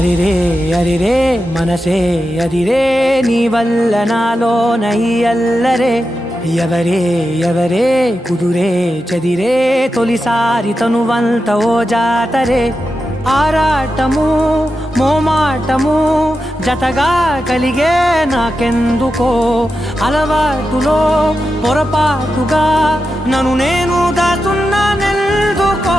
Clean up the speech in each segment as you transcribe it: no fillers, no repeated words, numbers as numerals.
అరిరే అరిరే మనసే అదిరే నీ వల్ల నాలోన ఈ అల్లరే ఎవరే ఎవరే కుదురే చెదిరే తొలిసారి తనువంత ఓ జాతరే ఆరాటము మోమాటము జతగా కలిగే నాకెందుకో అలవాటులో పొరపాటుగా నన్ను నేను దాచున్నానెందుకో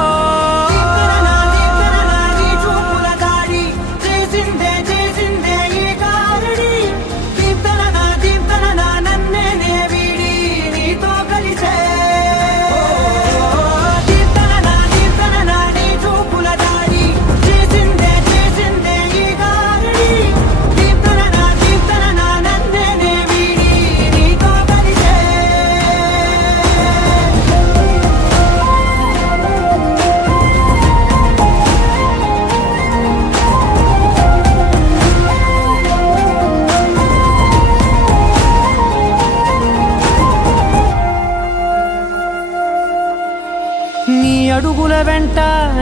నీ అడుగుల వెంట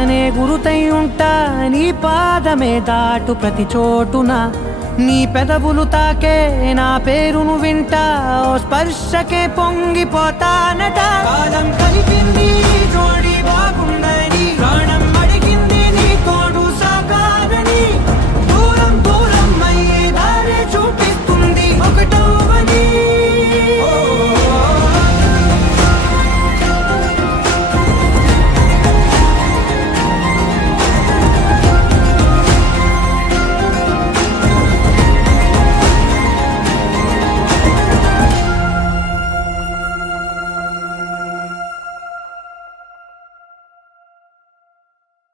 నే గురుతై ఉంటా నీ పాదమే దాటు ప్రతి చోటున నీ పెదవులు తాకే నా పేరును వింటా ఓ స్పర్శకే పొంగిపోతానట